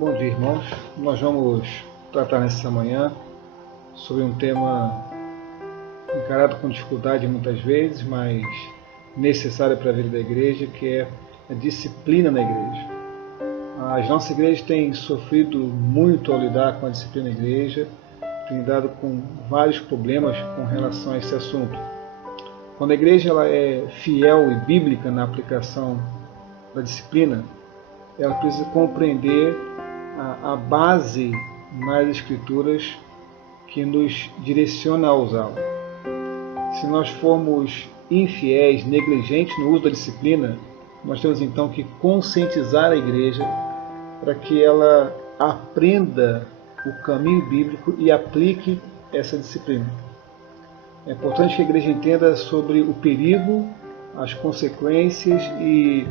Bom dia, irmãos. Nós vamos tratar nessa manhã sobre um tema encarado com dificuldade muitas vezes, mas necessário para a vida da igreja, que é a disciplina na igreja. As nossas igrejas têm sofrido muito ao lidar com a disciplina na igreja, têm lidado com vários problemas com relação a esse assunto. Quando a igreja ela é fiel e bíblica na aplicação da disciplina, ela precisa compreender a base nas Escrituras que nos direciona a usá-la. Se nós formos infiéis, negligentes no uso da disciplina, nós temos então que conscientizar a igreja para que ela aprenda o caminho bíblico e aplique essa disciplina. É importante que a igreja entenda sobre o perigo, as consequências e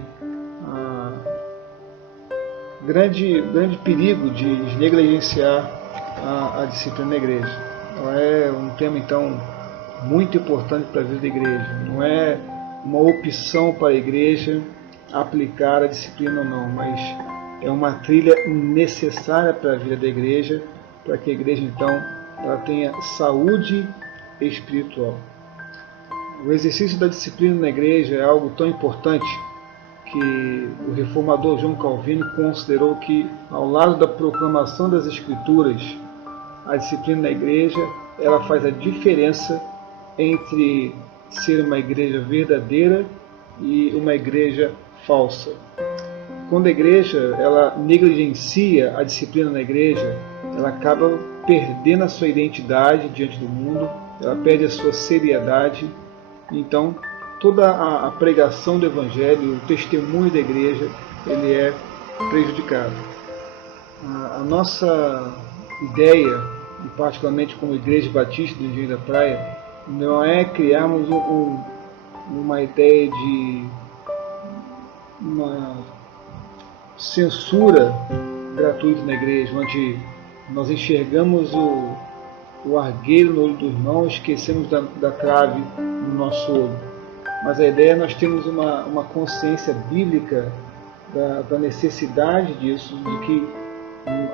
grande perigo de negligenciar a disciplina da igreja. Ela é um tema, então, muito importante para a vida da igreja. Não é uma opção para a igreja aplicar a disciplina ou não, mas é uma trilha necessária para a vida da igreja, para que a igreja, então, ela tenha saúde espiritual. O exercício da disciplina na igreja é algo tão importante que o reformador João Calvino considerou que, ao lado da proclamação das Escrituras, a disciplina na igreja ela faz a diferença entre ser uma igreja verdadeira e uma igreja falsa. Quando a igreja ela negligencia a disciplina na igreja, ela acaba perdendo a sua identidade diante do mundo, ela perde a sua seriedade. Então, toda a pregação do Evangelho, o testemunho da igreja, ele é prejudicado. A nossa ideia, e particularmente como Igreja Batista do Engenho da Praia, não é criarmos uma ideia de uma censura gratuita na igreja, onde nós enxergamos o argueiro no olho do irmão e esquecemos da trave no nosso olho. Mas a ideia é nós termos uma consciência bíblica da necessidade disso, de que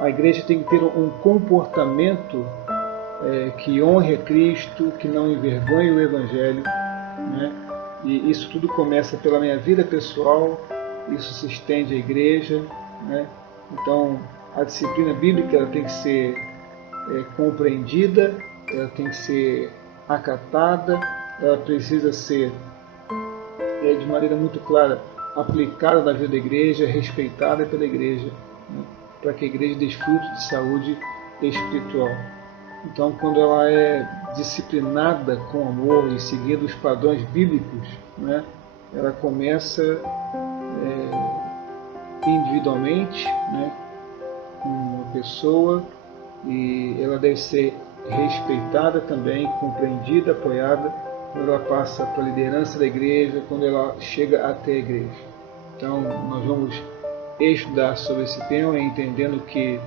a igreja tem que ter um comportamento que honre a Cristo, que não envergonhe o Evangelho, né? E isso tudo começa pela minha vida pessoal, isso se estende à igreja, né? Então, a disciplina bíblica ela tem que ser compreendida, ela tem que ser acatada, ela precisa ser de maneira muito clara aplicada na vida da igreja, respeitada pela igreja, né, para que a igreja desfrute de saúde espiritual. Então, quando ela é disciplinada com amor e seguindo os padrões bíblicos, né, ela começa individualmente, né, com uma pessoa, e ela deve ser respeitada também, compreendida, apoiada, quando ela passa para a liderança da igreja, quando ela chega até a igreja. Então, nós vamos estudar sobre esse tema, entendendo que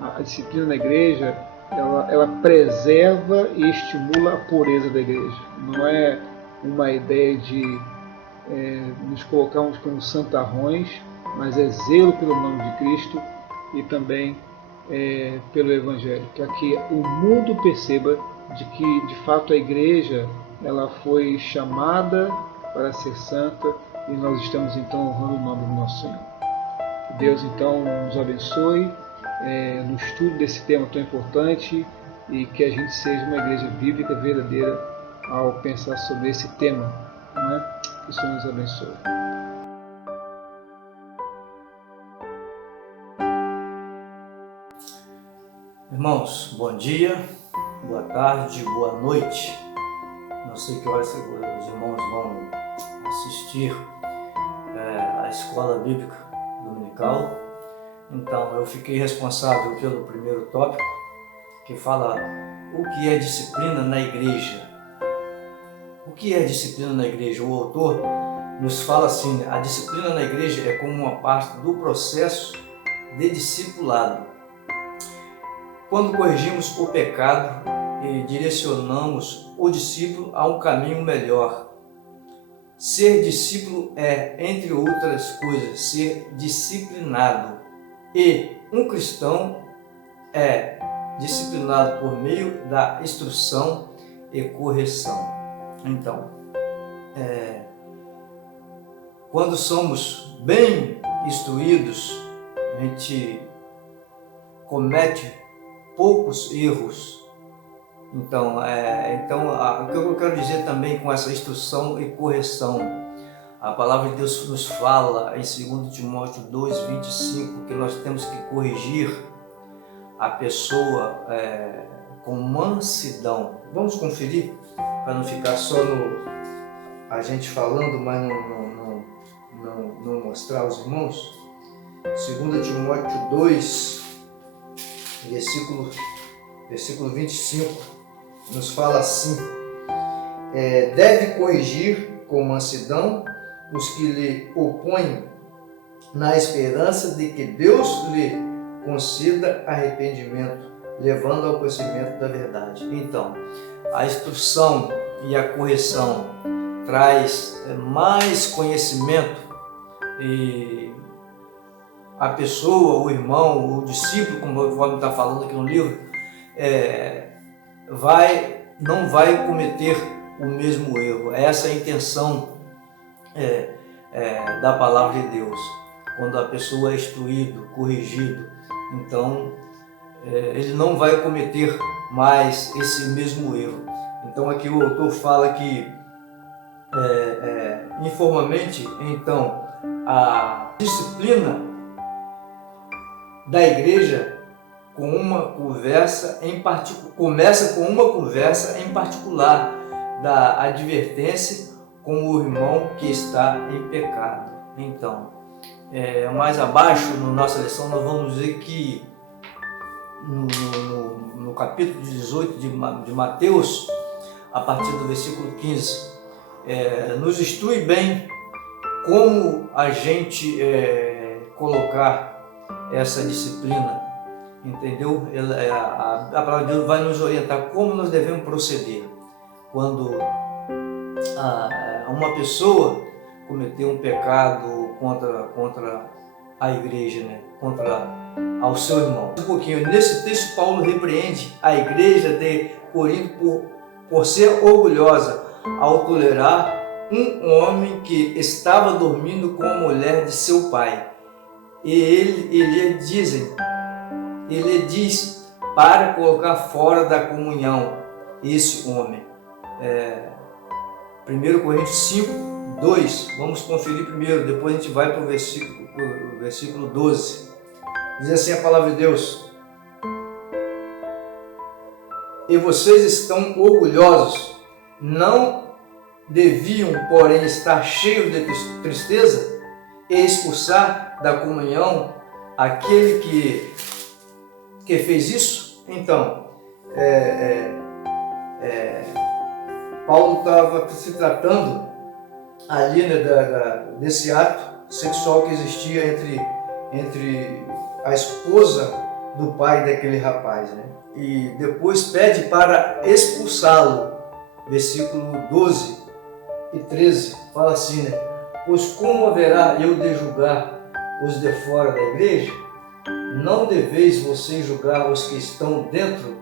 a disciplina na igreja, ela preserva e estimula a pureza da igreja. Não é uma ideia de nos colocarmos como santarrões, mas é zelo pelo nome de Cristo e também pelo Evangelho, para que o mundo perceba de que, de fato, a igreja ela foi chamada para ser santa e nós estamos então honrando o nome do nosso Senhor. Que Deus então nos abençoe no estudo desse tema tão importante e que a gente seja uma igreja bíblica verdadeira ao pensar sobre esse tema, não é? Que o Senhor nos abençoe. Irmãos, bom dia, boa tarde, boa noite. Não sei que horas os irmãos vão assistir à escola bíblica dominical. Então, eu fiquei responsável pelo primeiro tópico, que fala o que é disciplina na igreja. O que é disciplina na igreja? O autor nos fala assim: a disciplina na igreja é como uma parte do processo de discipulado. Quando corrigimos o pecado e direcionamos o discípulo a um caminho melhor. Ser discípulo é, entre outras coisas, ser disciplinado e um cristão é disciplinado por meio da instrução e correção. Então, quando somos bem instruídos, a gente comete poucos erros. Então, o que eu quero dizer também com essa instrução e correção, a palavra de Deus nos fala em 2 Timóteo 2:25 que nós temos que corrigir a pessoa com mansidão. Vamos conferir, para não ficar só a gente falando, mas não mostrar aos irmãos. 2 Timóteo 2, versículo 25, nos fala assim: deve corrigir com mansidão os que lhe opõem, na esperança de que Deus lhe conceda arrependimento, levando ao conhecimento da verdade. Então, a instrução e a correção traz mais conhecimento, e a pessoa, o irmão, o discípulo, conforme está falando aqui no livro, não vai cometer o mesmo erro. Essa é a intenção da palavra de Deus. Quando a pessoa é instruído, corrigido, então ele não vai cometer mais esse mesmo erro. Então aqui o autor fala que informalmente, então, a disciplina da igreja começa com uma conversa em particular da advertência com o irmão que está em pecado. Então, mais abaixo na nossa lição nós vamos ver que no capítulo 18 de Mateus, a partir do versículo 15, nos instrui bem como a gente colocar essa disciplina, entendeu? A palavra de Deus vai nos orientar como nós devemos proceder quando uma pessoa cometeu um pecado contra a igreja, né? Contra ao seu irmão. Um pouquinho, nesse texto Paulo repreende a igreja de Corinto por ser orgulhosa ao tolerar um homem que estava dormindo com a mulher de seu pai. E ele diz para colocar fora da comunhão esse homem. 1 Coríntios 5, 2, vamos conferir primeiro, depois a gente vai para o versículo 12. Diz assim a palavra de Deus: e vocês estão orgulhosos, não deviam, porém, estar cheios de tristeza e expulsar da comunhão aquele que fez isso? Então, Paulo estava se tratando ali, né, desse ato sexual que existia entre a esposa do pai daquele rapaz, né? E depois pede para expulsá-lo. Versículo 12 e 13 fala assim, né? Pois como haverá eu de julgar os de fora da igreja? Não deveis vocês julgar os que estão dentro?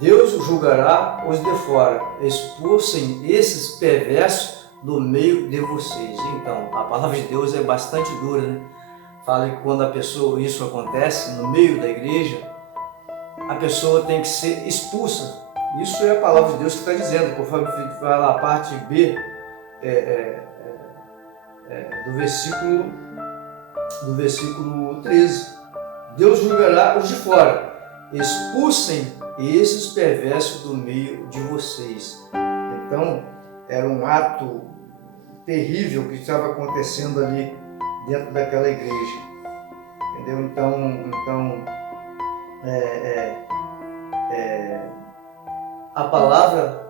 Deus julgará os de fora. Expulsem esses perversos do meio de vocês. Então, a palavra de Deus é bastante dura, né? Fala que quando isso acontece no meio da igreja, a pessoa tem que ser expulsa. Isso é a palavra de Deus que está dizendo, conforme fala a parte B do versículo 13. Deus julgará os de fora. Expulsem esses perversos do meio de vocês. Então, era um ato terrível que estava acontecendo ali dentro daquela igreja. Entendeu? Então a palavra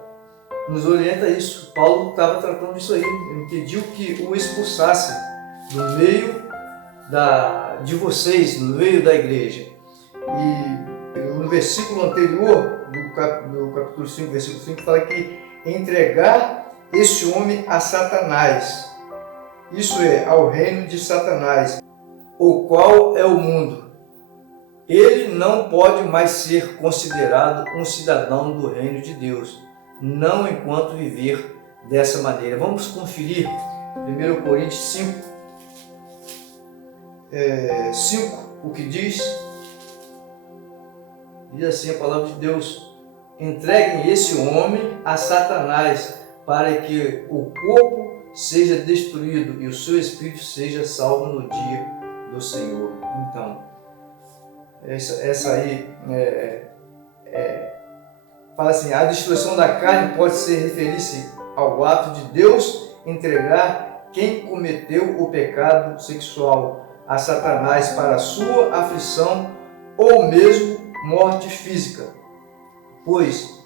nos orienta a isso. Paulo estava tratando disso aí. Ele pediu que o expulsasse do meio de vocês, no meio da igreja. E no versículo anterior, do capítulo 5, versículo 5, fala que entregar esse homem a Satanás, isso é, ao reino de Satanás, o qual é o mundo. Ele não pode mais ser considerado um cidadão do reino de Deus, não enquanto viver dessa maneira. Vamos conferir 1 Coríntios 5, o que diz? Diz assim a palavra de Deus: entreguem esse homem a Satanás, para que o corpo seja destruído e o seu espírito seja salvo no dia do Senhor. Então, essa aí fala assim: a destruição da carne pode referir-se ao ato de Deus entregar quem cometeu o pecado sexual a Satanás para a sua aflição ou mesmo morte física, pois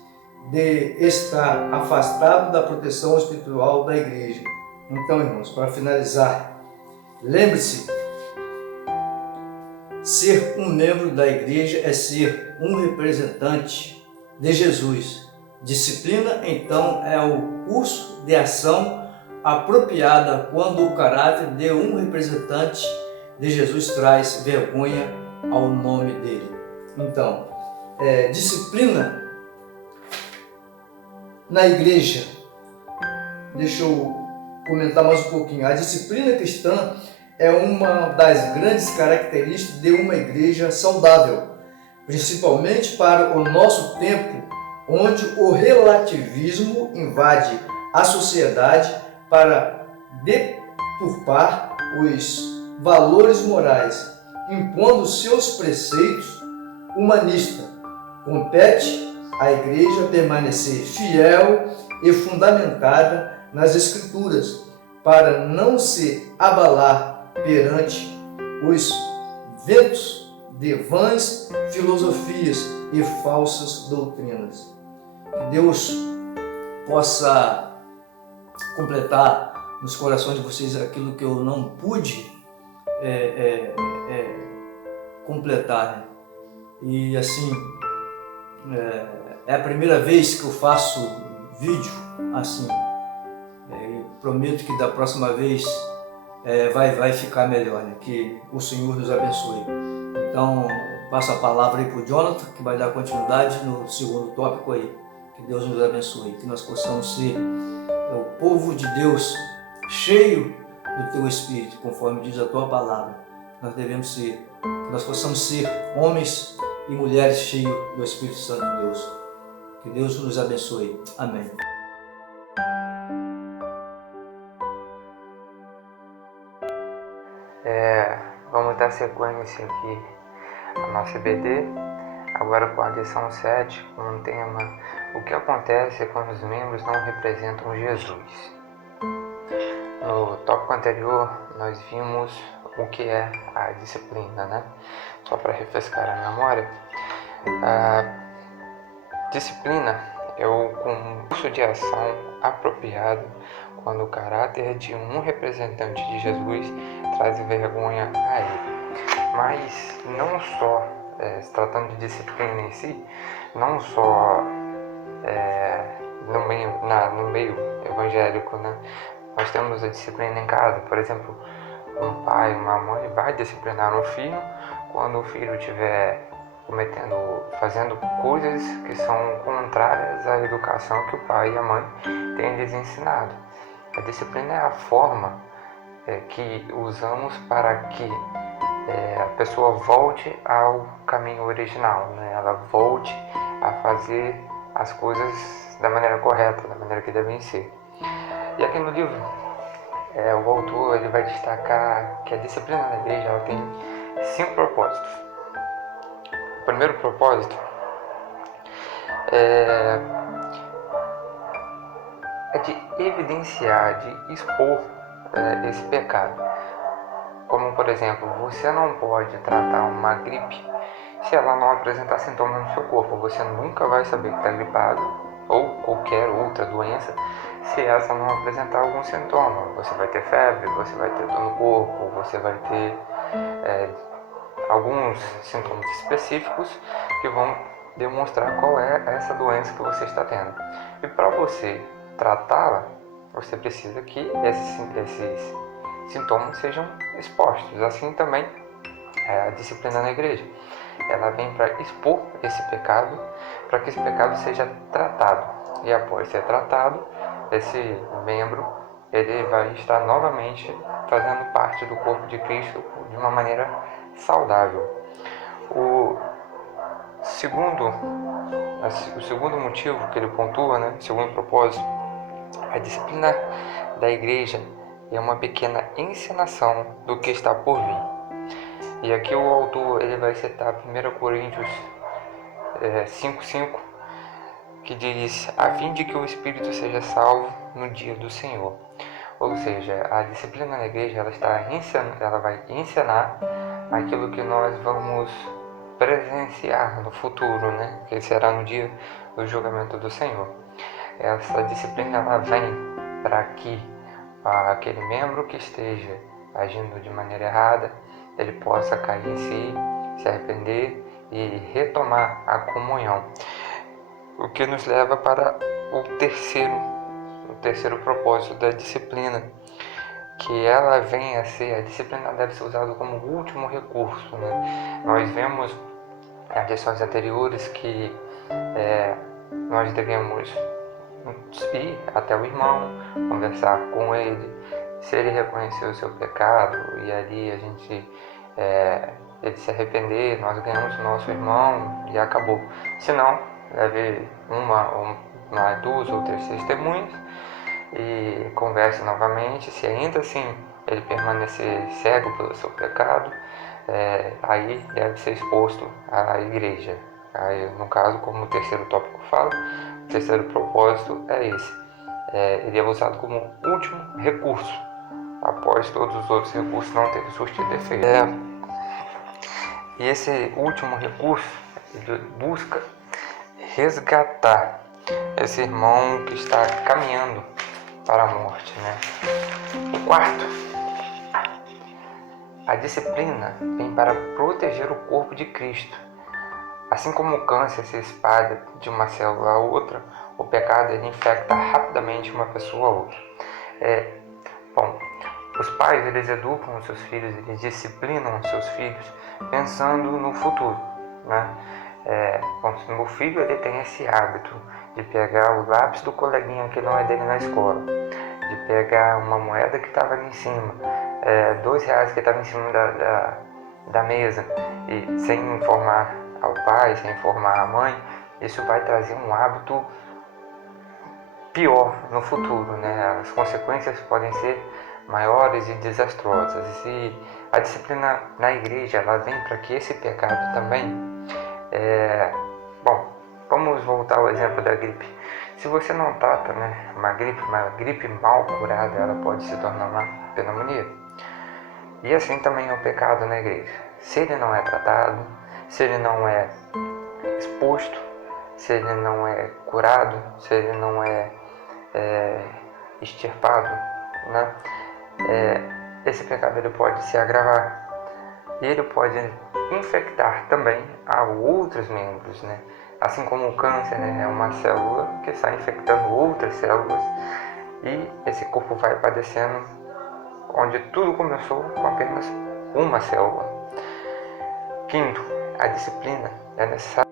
de estar afastado da proteção espiritual da igreja. Então, irmãos, para finalizar, lembre-se, ser um membro da igreja é ser um representante de Jesus. Disciplina, então, é o curso de ação apropriada quando o caráter de um representante de Jesus traz vergonha ao nome dele. Então, disciplina na igreja. Deixa eu comentar mais um pouquinho. A disciplina cristã é uma das grandes características de uma igreja saudável, principalmente para o nosso tempo, onde o relativismo invade a sociedade para deturpar os valores morais, impondo seus preceitos humanistas. Compete à igreja permanecer fiel e fundamentada nas Escrituras, para não se abalar perante os ventos de vãs filosofias e falsas doutrinas. Que Deus possa completar nos corações de vocês aquilo que eu não pude completar, né? E assim, é a primeira vez que eu faço vídeo assim. Prometo que da próxima vez vai ficar melhor, né? Que o Senhor nos abençoe. Então, passo a palavra aí para o Jonathan, que vai dar continuidade no segundo tópico aí. Que Deus nos abençoe, que nós possamos ser o povo de Deus cheio do Teu Espírito, conforme diz a Tua palavra. Nós devemos ser, que nós possamos ser homens e mulheres cheios do Espírito Santo de Deus. Que Deus nos abençoe. Amém. Vamos dar sequência aqui à nossa EBD, agora com a lição 7, com o tema: o que acontece quando os membros não representam Jesus. No tópico anterior, nós vimos o que é a disciplina, né? Só para refrescar a memória, a disciplina é o curso de ação apropriado quando o caráter de um representante de Jesus traz vergonha a ele. Mas não só, se tratando de disciplina em si, não só no meio evangélico, né? Nós temos a disciplina em casa. Por exemplo, um pai, uma mãe vai disciplinar um filho quando o filho estiver fazendo coisas que são contrárias à educação que o pai e a mãe têm lhes ensinado. A disciplina é a forma que usamos para que a pessoa volte ao caminho original, né? Ela volte a fazer as coisas da maneira correta, da maneira que devem ser. E aqui no livro, o autor ele vai destacar que a disciplina da igreja ela tem 5 propósitos. O primeiro propósito é de evidenciar, de expor esse pecado. Como, por exemplo, você não pode tratar uma gripe se ela não apresentar sintomas no seu corpo. Você nunca vai saber que está gripado ou qualquer outra doença se essa não apresentar algum sintoma. Você vai ter febre, você vai ter dor no corpo, você vai ter alguns sintomas específicos que vão demonstrar qual é essa doença que você está tendo. E para você tratá-la, você precisa que esses sintomas sejam expostos. Assim também a disciplina na igreja. Ela vem para expor esse pecado, para que esse pecado seja tratado. E após ser tratado, esse membro ele vai estar novamente fazendo parte do corpo de Cristo de uma maneira saudável. O segundo motivo que ele pontua, né, o segundo propósito, a disciplina da igreja é uma pequena encenação do que está por vir. E aqui o autor ele vai citar 1 Coríntios 5:5, que diz: a fim de que o espírito seja salvo no dia do Senhor. Ou seja, a disciplina na igreja ela vai ensinar aquilo que nós vamos presenciar no futuro, né? Que será no dia do julgamento do Senhor. Essa disciplina ela vem para que aquele membro que esteja agindo de maneira errada, ele possa cair em si, se arrepender e retomar a comunhão. O que nos leva para o terceiro propósito da disciplina, que ela vem a ser, a disciplina deve ser usada como último recurso, né? Nós vemos nas lições anteriores que nós devemos ir até o irmão, conversar com ele, se ele reconhecer o seu pecado e ali a gente ele se arrepender, nós ganhamos o nosso irmão e acabou. Se não, leve duas ou três testemunhas e converse novamente. Se ainda assim ele permanecer cego pelo seu pecado, aí deve ser exposto à igreja. Aí, no caso, como o terceiro tópico fala, o terceiro propósito é esse. Ele é usado como último recurso, após todos os outros recursos não terem surtido efeito. E esse último recurso ele busca resgatar esse irmão que está caminhando para a morte, né? O quarto, a disciplina vem para proteger o corpo de Cristo. Assim como o câncer se espalha de uma célula a outra, o pecado ele infecta rapidamente uma pessoa a outra. Os pais eles educam os seus filhos, eles disciplinam os seus filhos pensando no futuro, né? Se meu filho ele tem esse hábito de pegar o lápis do coleguinha que não é dele na escola, de pegar uma moeda que estava ali em cima, R$2 que estava em cima da mesa, e sem informar ao pai, sem informar a mãe, isso vai trazer um hábito pior no futuro, né? As consequências podem ser maiores e desastrosas. E a disciplina na igreja ela vem para que esse pecado também vamos voltar ao exemplo da gripe. Se você não trata, né, uma gripe mal curada, ela pode se tornar uma pneumonia. E assim também é o pecado na igreja. Se ele não é tratado, se ele não é exposto, se ele não é curado, se ele não é extirpado, né, esse pecado ele pode se agravar e ele pode infectar também a outros membros, né? Assim como o câncer, né, é uma célula que está infectando outras células e esse corpo vai padecendo, onde tudo começou com apenas uma célula. Quinto, a disciplina é necessária,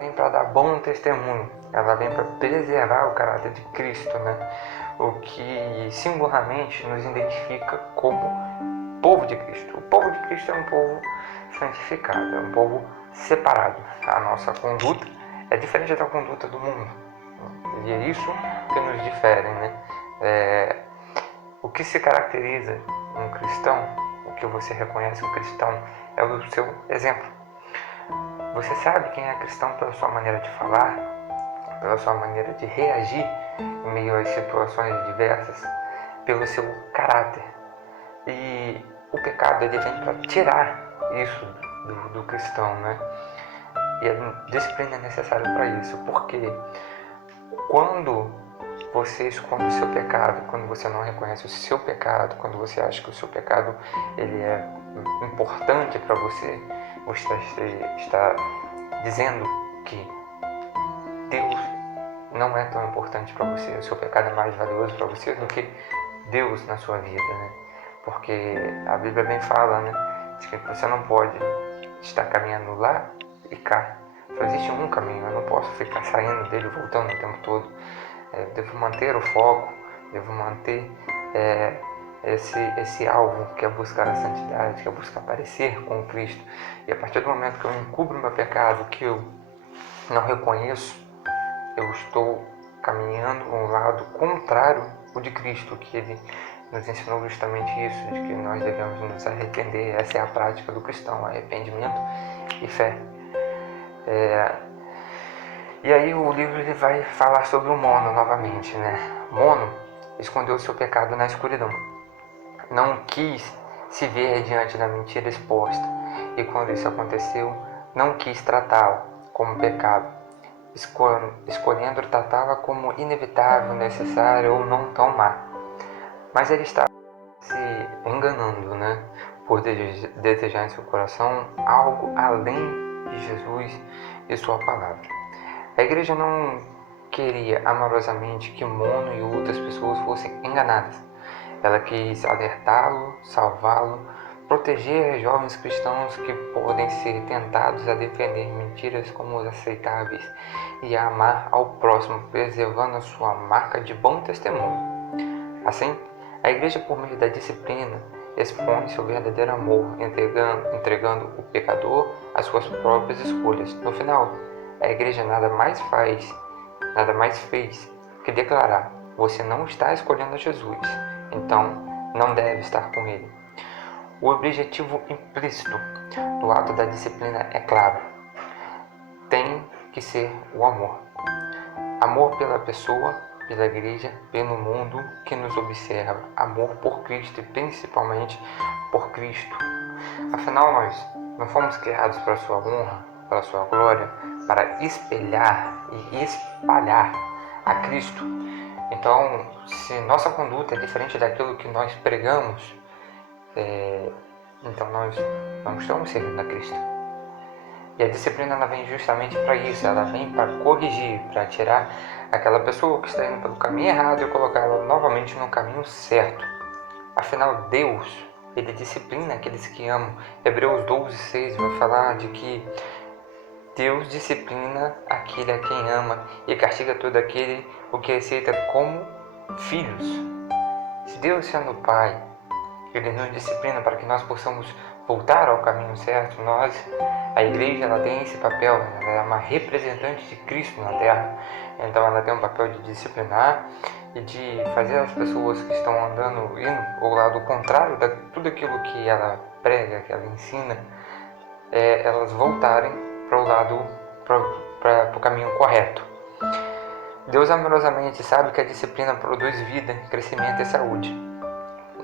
vem para dar bom testemunho, ela vem para preservar o caráter de Cristo, né? O que singularmente nos identifica como povo de Cristo. O povo de Cristo é um povo santificado, é um povo separado. A nossa conduta é diferente da conduta do mundo, e é isso que nos difere, né? O que se caracteriza um cristão, o que você reconhece um cristão, é o seu exemplo. Você sabe quem é cristão pela sua maneira de falar, pela sua maneira de reagir em meio às situações diversas, pelo seu caráter. E o pecado ele vem para tirar isso do cristão, né? E a disciplina é necessária para isso, porque quando você esconde o seu pecado, quando você não reconhece o seu pecado, quando você acha que o seu pecado ele é importante para você, você está dizendo que Deus não é tão importante para você, o seu pecado é mais valioso para você do que Deus na sua vida, né? Porque a Bíblia bem fala, né, de que você não pode estar caminhando lá e cá. Só existe um caminho, eu não posso ficar saindo dele e voltando o tempo todo. Eu devo manter o foco, devo manter esse alvo que é buscar a santidade, que é buscar parecer com Cristo. E a partir do momento que eu encubro meu pecado, que eu não reconheço, eu estou caminhando um lado contrário ao de Cristo, que Ele nos ensinou justamente isso, de que nós devemos nos arrepender. Essa é a prática do cristão, arrependimento e fé. E aí o livro ele vai falar sobre o Mono novamente, né? Mono escondeu seu pecado na escuridão. Não quis se ver diante da mentira exposta. E quando isso aconteceu, não quis tratá-la como pecado, escolhendo tratá-la como inevitável, necessária ou não tão má. Mas ele estava se enganando, né? Por desejar em seu coração algo além de Jesus e sua palavra. A igreja não queria amorosamente que Mono e outras pessoas fossem enganadas. Ela quis alertá-lo, salvá-lo, proteger jovens cristãos que podem ser tentados a defender mentiras como aceitáveis e a amar ao próximo, preservando a sua marca de bom testemunho. Assim, a igreja, por meio da disciplina, expõe seu verdadeiro amor, entregando o pecador às suas próprias escolhas. No final, a igreja nada mais fez que declarar: você não está escolhendo a Jesus, então não deve estar com ele. O objetivo implícito do ato da disciplina é claro: tem que ser o amor. Amor pela pessoa, pela igreja, pelo mundo que nos observa. Amor por Cristo e principalmente por Cristo. Afinal, nós não fomos criados para a sua honra, para a sua glória, para espelhar e espalhar a Cristo. Então, se nossa conduta é diferente daquilo que nós pregamos, então nós não estamos servindo a Cristo. E a disciplina ela vem justamente para isso, ela vem para corrigir, para tirar aquela pessoa que está indo pelo caminho errado e colocar ela novamente no caminho certo. Afinal, Deus, Ele disciplina aqueles que amam. Hebreus 12:6 vai falar de que Deus disciplina aquele a quem ama e castiga todo aquele o que aceita como filhos. Se Deus, sendo Pai, Ele nos disciplina para que nós possamos voltar ao caminho certo, a igreja, ela tem esse papel, ela é uma representante de Cristo na Terra. Então ela tem um papel de disciplinar e de fazer as pessoas que estão indo ao lado contrário de tudo aquilo que ela prega, que ela ensina, elas voltarem para o caminho correto. Deus amorosamente sabe que a disciplina produz vida, crescimento e saúde.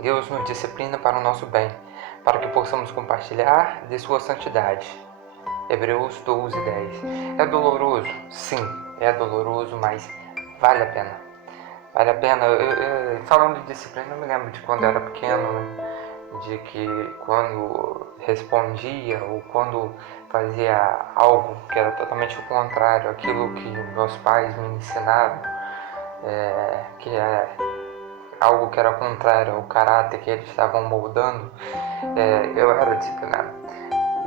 Deus nos disciplina para o nosso bem, para que possamos compartilhar de sua santidade. Hebreus 12:10. É doloroso? Sim, é doloroso, mas vale a pena. Vale a pena. Falando de disciplina, eu me lembro de quando eu era pequeno, né? De que quando respondia ou quando fazia algo que era totalmente o contrário àquilo que meus pais me ensinaram, que é algo que era contrário ao caráter que eles estavam moldando, eu era disciplinado.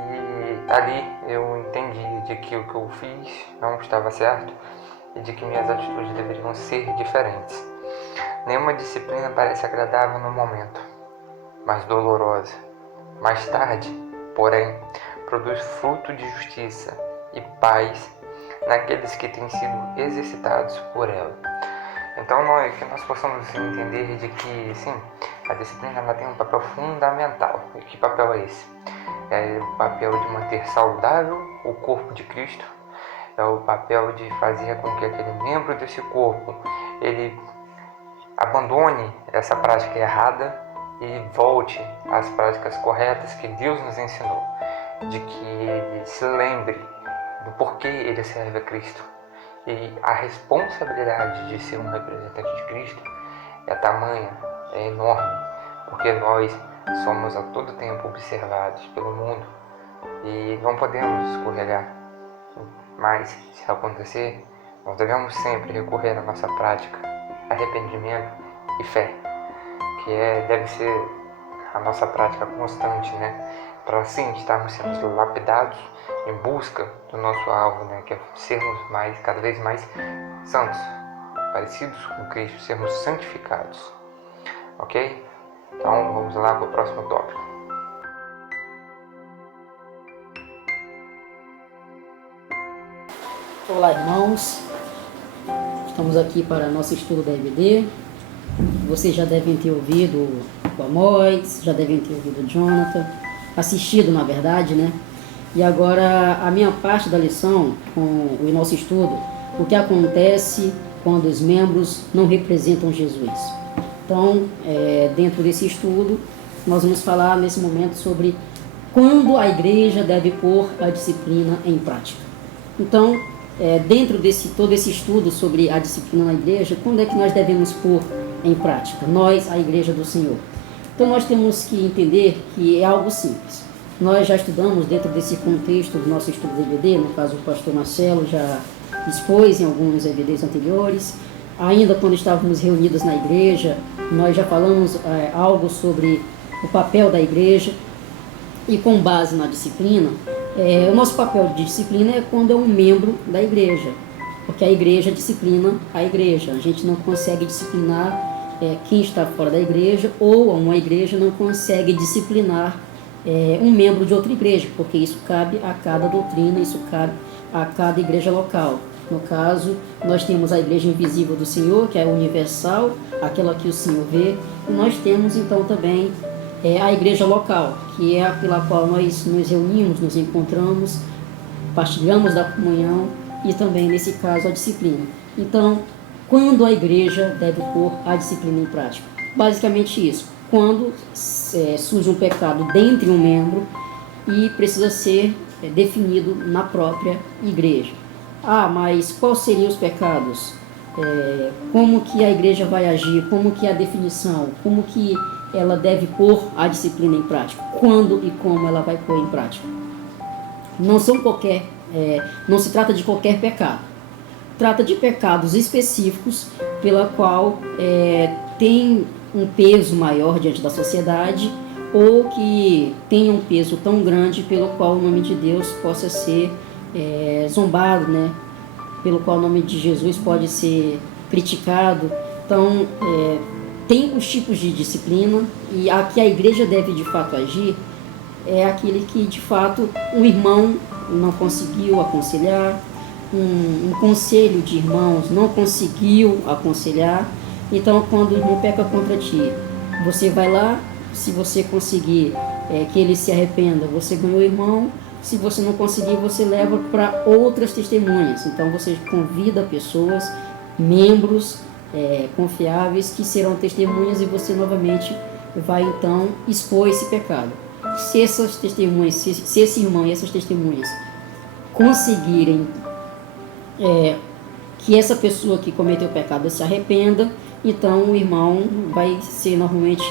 E ali eu entendi de que o que eu fiz não estava certo e de que minhas atitudes deveriam ser diferentes. Nenhuma disciplina parece agradável no momento, mas dolorosa. Mais tarde, porém, produz fruto de justiça e paz naqueles que têm sido exercitados por ela. Então, que nós possamos entender de que, sim, a disciplina ela tem um papel fundamental. E que papel é esse? É o papel de manter saudável o corpo de Cristo. É o papel de fazer com que aquele membro desse corpo, ele abandone essa prática errada e volte às práticas corretas que Deus nos ensinou. De que ele se lembre do porquê ele serve a Cristo. E a responsabilidade de ser um representante de Cristo é tamanha, é enorme, porque nós somos a todo tempo observados pelo mundo e não podemos escorregar. Mas, se acontecer, nós devemos sempre recorrer à nossa prática, arrependimento e fé, que deve ser a nossa prática constante, né? para assim estarmos sendo lapidados em busca do nosso alvo, né, que é sermos cada vez mais santos, parecidos com Cristo, sermos santificados, ok? Então vamos lá para o próximo tópico. Olá, irmãos, estamos aqui para nosso estudo da EBD. Vocês já devem ter ouvido o Amós, já devem ter ouvido o Jonathan, assistido na verdade, né? E agora a minha parte da lição com o nosso estudo, o que acontece quando os membros não representam Jesus. Então, dentro desse estudo, nós vamos falar nesse momento sobre quando a igreja deve pôr a disciplina em prática. Então, dentro desse todo esse estudo sobre a disciplina na igreja, quando é que nós devemos pôr em prática? Nós, a igreja do Senhor. Então, nós temos que entender que é algo simples. Nós já estudamos dentro desse contexto do nosso estudo do EBD, no caso o pastor Marcelo já expôs em alguns EBDs anteriores. Ainda quando estávamos reunidos na igreja, nós já falamos algo sobre o papel da igreja e com base na disciplina. O nosso papel de disciplina é quando é um membro da igreja, porque a igreja disciplina a igreja. A gente não consegue disciplinar quem está fora da igreja, ou uma igreja não consegue disciplinar um membro de outra igreja, porque isso cabe a cada doutrina, isso cabe a cada igreja local. No caso, nós temos a igreja invisível do Senhor, que é universal, aquela que o Senhor vê, e nós temos então também a igreja local, que é a pela qual nós nos reunimos, nos encontramos, partilhamos da comunhão e também, nesse caso, a disciplina. Então, quando a igreja deve pôr a disciplina em prática? Basicamente isso, quando surge um pecado dentro de um membro e precisa ser definido na própria igreja. Mas quais seriam os pecados? Como que a igreja vai agir? Como que é a definição? Como que ela deve pôr a disciplina em prática? Quando e como ela vai pôr em prática? Não se trata de qualquer pecado. Trata de pecados específicos pela qual tem um peso maior diante da sociedade, ou que tem um peso tão grande pelo qual o nome de Deus possa ser zombado, né? Pelo qual o nome de Jesus pode ser criticado. Então, tem os tipos de disciplina, e a que a igreja deve de fato agir é aquele que de fato um irmão não conseguiu aconselhar, um conselho de irmãos não conseguiu aconselhar. Então, quando o irmão peca contra ti, você vai lá, se você conseguir que ele se arrependa, você ganhou o irmão. Se você não conseguir, você leva para outras testemunhas. Então, você convida pessoas, membros confiáveis, que serão testemunhas, e você novamente vai então expor esse pecado. Se essas testemunhas, se esse irmão e essas testemunhas conseguirem que essa pessoa que cometeu o pecado se arrependa, então o irmão vai ser normalmente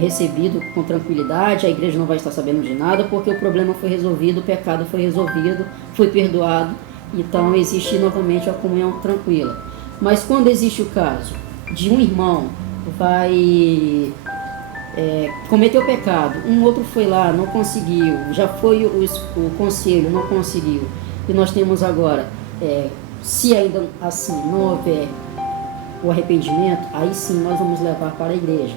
recebido com tranquilidade, a igreja não vai estar sabendo de nada, porque o problema foi resolvido, o pecado foi resolvido, foi perdoado, então existe novamente a comunhão tranquila. Mas quando existe o caso de um irmão cometeu o pecado, um outro foi lá, não conseguiu, já foi o conselho, não conseguiu, e nós temos agora, se ainda assim não houver o arrependimento, aí sim nós vamos levar para a igreja.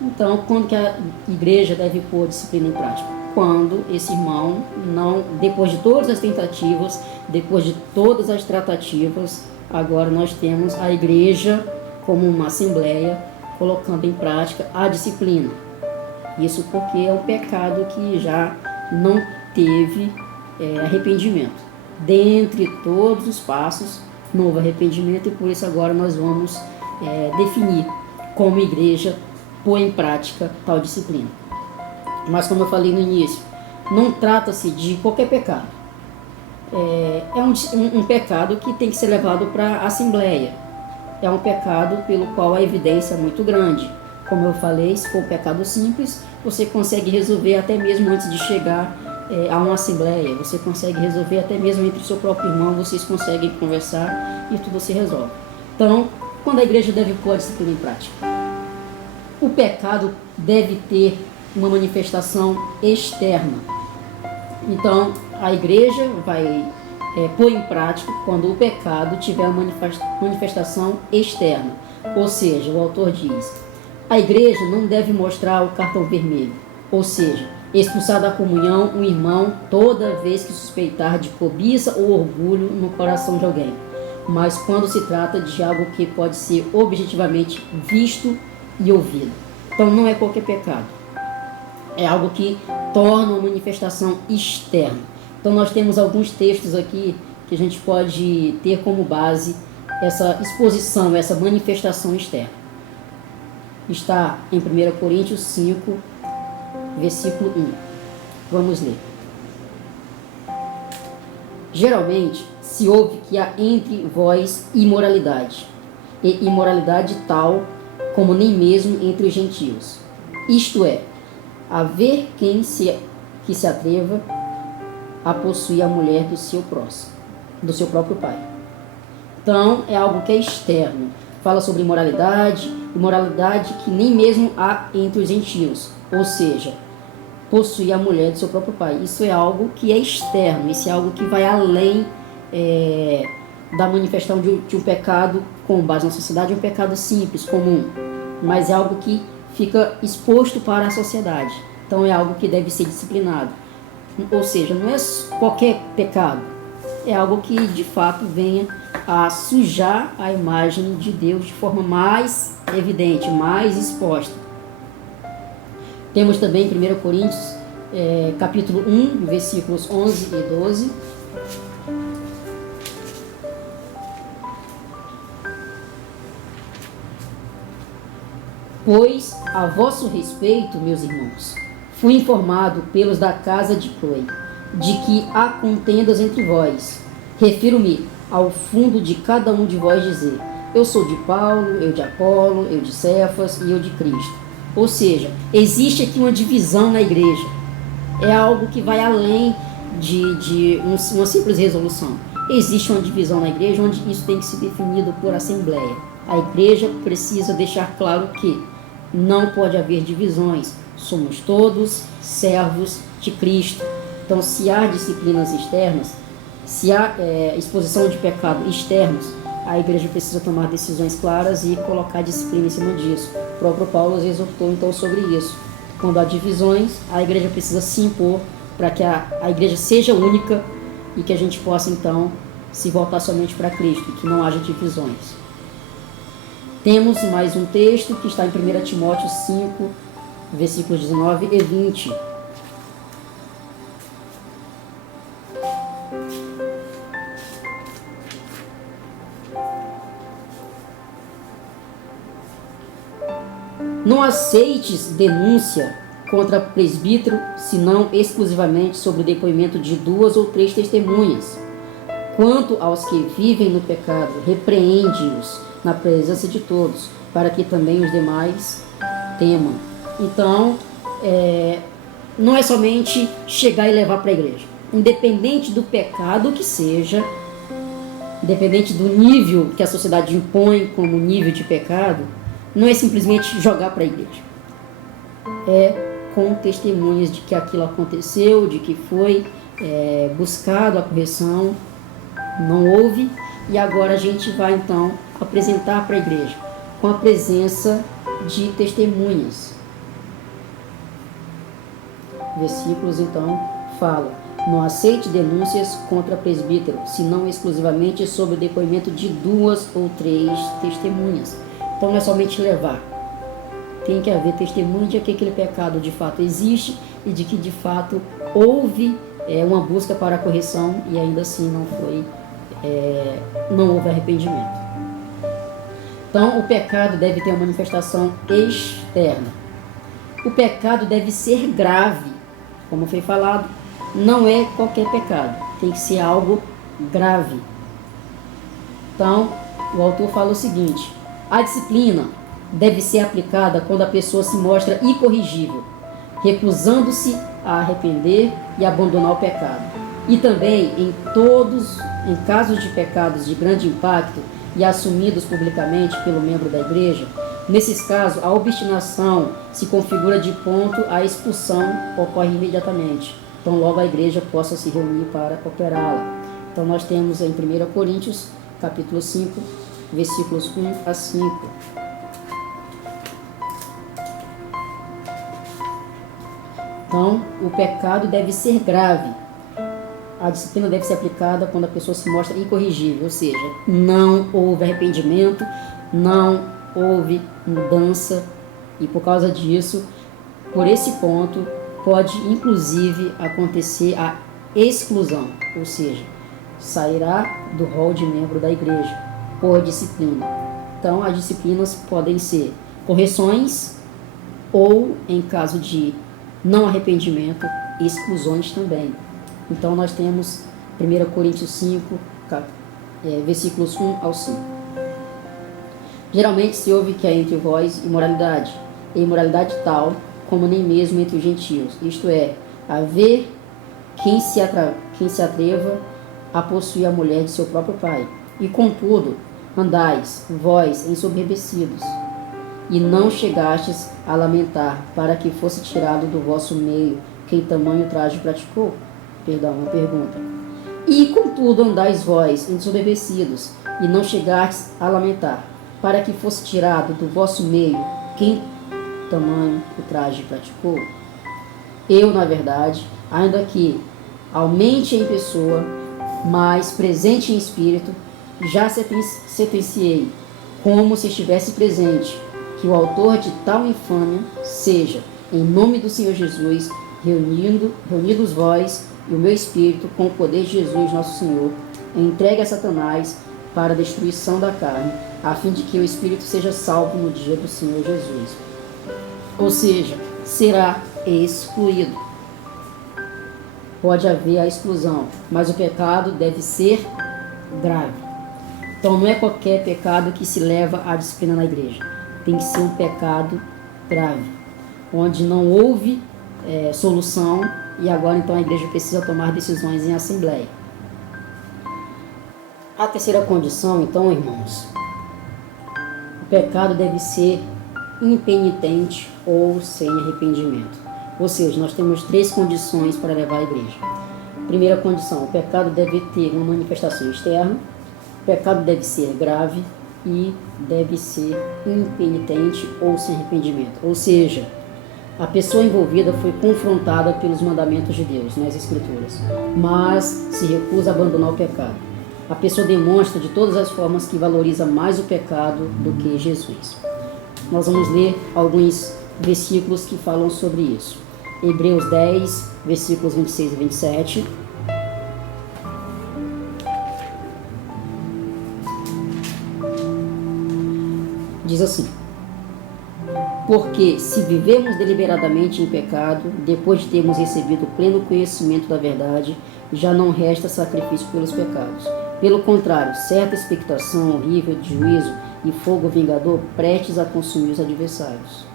Então, quando que a igreja deve pôr a disciplina em prática? Quando esse irmão não, depois de todas as tentativas, depois de todas as tratativas, agora nós temos a igreja como uma assembleia colocando em prática a disciplina. Isso porque é um pecado que já não teve arrependimento. Dentre todos os passos, não houve arrependimento, e por isso agora nós vamos definir como igreja pôr em prática tal disciplina. Mas como eu falei no início, não trata-se de qualquer pecado. É um pecado que tem que ser levado para a assembleia. É um pecado pelo qual a evidência é muito grande. Como eu falei, se for um pecado simples, você consegue resolver até mesmo antes de chegar a uma assembleia. Você consegue resolver até mesmo entre o seu próprio irmão, vocês conseguem conversar e tudo se resolve. Então, quando a igreja deve pôr a disciplina em prática? O pecado deve ter uma manifestação externa. Então, a igreja vai pôr em prática quando o pecado tiver uma manifestação externa. Ou seja, o autor diz, a igreja não deve mostrar o cartão vermelho, ou seja, expulsar da comunhão um irmão toda vez que suspeitar de cobiça ou orgulho no coração de alguém, mas quando se trata de algo que pode ser objetivamente visto e ouvido. Então não é qualquer pecado, é algo que torna uma manifestação externa. Então nós temos alguns textos aqui que a gente pode ter como base essa exposição, essa manifestação externa. Está em 1 Coríntios 5, versículo 1. Vamos ler. Geralmente se ouve que há entre vós imoralidade, e imoralidade tal como nem mesmo entre os gentios. Isto é, haver quem que se atreva a possuir a mulher do seu próximo, do seu próprio pai. Então, é algo que é externo. Fala sobre imoralidade que nem mesmo há entre os gentios. Ou seja, possuir a mulher do seu próprio pai. Isso é algo que é externo, isso é algo que vai além da manifestação de um pecado com base na sociedade, um pecado simples, comum. Mas é algo que fica exposto para a sociedade. Então, é algo que deve ser disciplinado. Ou seja, não é qualquer pecado, é algo que de fato venha a sujar a imagem de Deus de forma mais evidente, mais exposta. Temos também 1 Coríntios, capítulo 1, versículos 11 e 12. Pois, a vosso respeito, meus irmãos, fui informado pelos da casa de Cloe, de que há contendas entre vós. Refiro-me ao fundo de cada um de vós dizer, eu sou de Paulo, eu de Apolo, eu de Cefas e eu de Cristo. Ou seja, existe aqui uma divisão na igreja. É algo que vai além de uma simples resolução. Existe uma divisão na igreja onde isso tem que ser definido por assembleia. A igreja precisa deixar claro que não pode haver divisões. Somos todos servos de Cristo. Então, se há disciplinas externas, se há exposição de pecado externos, a igreja precisa tomar decisões claras e colocar disciplina em cima disso. O próprio Paulo exortou então sobre isso. Quando há divisões, a igreja precisa se impor para que a igreja seja única e que a gente possa então se voltar somente para Cristo, que não haja divisões. Temos mais um texto que está em 1 Timóteo 5, versículos 19 e 20. Não aceites denúncia contra presbítero, senão exclusivamente sobre o depoimento de 2 ou 3 testemunhas. Quanto aos que vivem no pecado, repreende-os na presença de todos, para que também os demais temam. Então, não é somente chegar e levar para a igreja. Independente do pecado que seja, independente do nível que a sociedade impõe como nível de pecado, não é simplesmente jogar para a igreja. É com testemunhas de que aquilo aconteceu, de que foi buscado a correção, não houve, e agora a gente vai então apresentar para a igreja, com a presença de testemunhas. Versículos então falam, não aceite denúncias contra presbítero, senão exclusivamente sobre o depoimento de 2 ou 3 testemunhas. Então não é somente levar, tem que haver testemunho de que aquele pecado de fato existe e de que de fato houve uma busca para a correção e ainda assim não houve arrependimento. Então o pecado deve ter uma manifestação externa. O pecado deve ser grave, como foi falado, não é qualquer pecado, tem que ser algo grave. Então o autor fala o seguinte, a disciplina deve ser aplicada quando a pessoa se mostra incorrigível, recusando-se a arrepender e abandonar o pecado. E também em casos de pecados de grande impacto e assumidos publicamente pelo membro da igreja, Nesses casos, a obstinação se configura de ponto, a expulsão ocorre imediatamente. Então, logo a igreja possa se reunir para operá-la. Então, nós temos em 1 Coríntios, capítulo 5, versículos 1 a 5. Então, o pecado deve ser grave. A disciplina deve ser aplicada quando a pessoa se mostra incorrigível, ou seja, não houve arrependimento, não houve mudança, e por causa disso, por esse ponto, pode inclusive acontecer a exclusão, ou seja, sairá do rol de membro da igreja por disciplina. Então, as disciplinas podem ser correções ou, em caso de não arrependimento, exclusões também. Então, nós temos 1 Coríntios 5, versículos 1 ao 5. Geralmente se ouve que há entre vós imoralidade, e imoralidade tal como nem mesmo entre os gentios, isto é, haver quem se atreva a possuir a mulher de seu próprio pai. E contudo, andais vós ensoberbecidos, e não chegastes a lamentar, para que fosse tirado do vosso meio quem tamanho traje praticou? Perdão, uma pergunta. E contudo andais vós ensoberbecidos, e não chegastes a lamentar, para que fosse tirado do vosso meio quem tamanho o traje praticou? Eu, na verdade, ainda que aumente em pessoa, mas presente em espírito, já sentenciei, como se estivesse presente, que o autor de tal infâmia seja, em nome do Senhor Jesus, reunidos vós e o meu espírito, com o poder de Jesus nosso Senhor, entregue a Satanás para a destruição da carne, a fim de que o espírito seja salvo no dia do Senhor Jesus. Ou seja, será excluído. Pode haver a exclusão, mas o pecado deve ser grave. Então não é qualquer pecado que se leva à disciplina na igreja. Tem que ser um pecado grave, onde não houve solução, e agora então a igreja precisa tomar decisões em assembleia. A terceira condição, então, irmãos, o pecado deve ser impenitente ou sem arrependimento. Ou seja, nós temos 3 condições para levar a igreja. Primeira condição, o pecado deve ter uma manifestação externa, o pecado deve ser grave e deve ser impenitente ou sem arrependimento. Ou seja, a pessoa envolvida foi confrontada pelos mandamentos de Deus nas Escrituras, mas se recusa a abandonar o pecado. A pessoa demonstra de todas as formas que valoriza mais o pecado do que Jesus. Nós vamos ler alguns versículos que falam sobre isso. Hebreus 10, versículos 26 e 27. Diz assim: porque se vivemos deliberadamente em pecado, depois de termos recebido o pleno conhecimento da verdade, já não resta sacrifício pelos pecados. Pelo contrário, certa expectação horrível de juízo e fogo vingador prestes a consumir os adversários.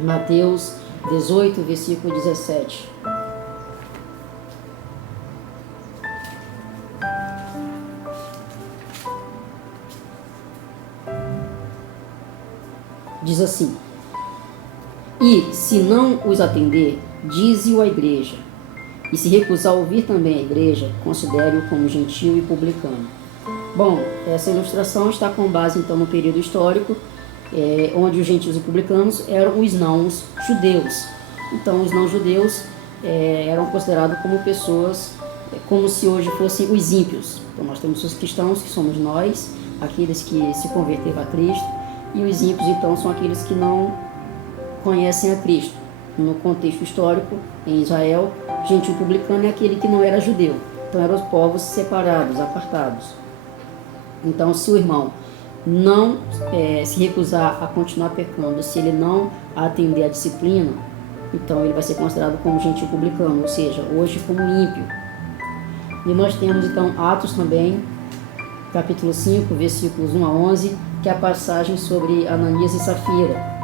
Mateus 18, versículo 17. Diz assim: e se não os atender, dize-o à igreja, e se recusar a ouvir também a igreja, considere-o como gentio e publicano. Bom, essa ilustração está com base então no período histórico, onde os gentios e publicanos eram os não-judeus. Então os não-judeus eram considerados como pessoas, como se hoje fossem os ímpios. Então nós temos os cristãos, que somos nós, aqueles que se converteram a Cristo, e os ímpios então são aqueles que não conhecem a Cristo. No contexto histórico, em Israel, gentio publicano é aquele que não era judeu. Então eram os povos separados, apartados. Então, se o irmão não se recusar a continuar pecando, se ele não atender a disciplina, então ele vai ser considerado como gentio publicano, ou seja, hoje como ímpio. E nós temos então Atos também, capítulo 5, versículos 1 a 11, que é a passagem sobre Ananias e Safira.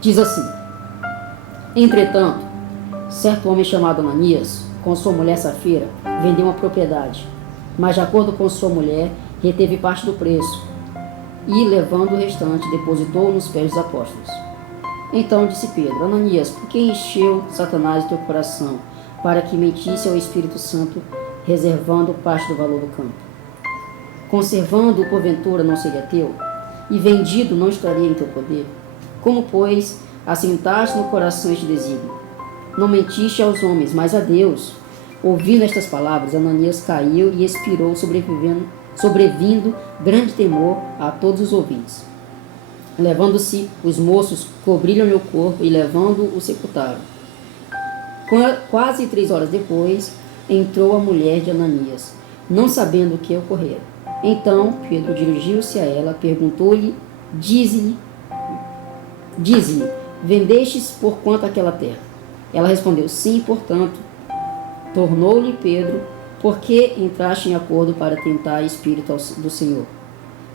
Diz assim: entretanto, certo homem chamado Ananias, com sua mulher Safira, vendeu uma propriedade, mas de acordo com sua mulher, reteve parte do preço, e, levando o restante, depositou nos pés dos apóstolos. Então disse Pedro: Ananias, por que encheu Satanás o teu coração, para que mentisse ao Espírito Santo, reservando parte do valor do campo? Conservando-o, porventura, não seria teu? E vendido, não estaria em teu poder? Como, pois, assentaste no coração este desígnio? Não mentiste aos homens, mas a Deus. Ouvindo estas palavras, Ananias caiu e expirou, sobrevindo grande temor a todos os ouvintes. Levando-se, os moços cobriram-lhe o corpo e, levando-o, sepultaram. Quase 3 horas depois, entrou a mulher de Ananias, não sabendo o que ocorrera. Então Pedro dirigiu-se a ela, perguntou-lhe, dize-lhe, vendestes por quanto aquela terra? Ela respondeu, sim, portanto. Tornou-lhe Pedro, por que entraste em acordo para tentar o Espírito do Senhor?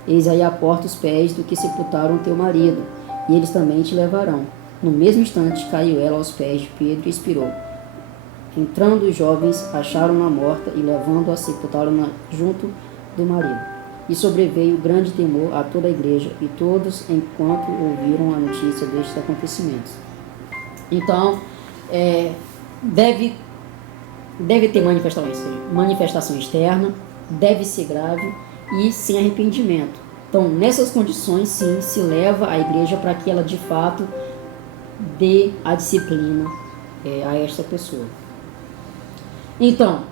Eis aí à porta os pés do que sepultaram teu marido, e eles também te levarão. No mesmo instante caiu ela aos pés de Pedro e expirou. Entrando os jovens, acharam-na morta e, levando-a, sepultaram-na junto do marido. E sobreveio grande temor a toda a igreja e todos enquanto ouviram a notícia destes acontecimentos. Então, deve ter manifestação externa, deve ser grave e sem arrependimento. Então, nessas condições, sim, se leva a igreja para que ela, de fato, dê a disciplina a esta pessoa. Então,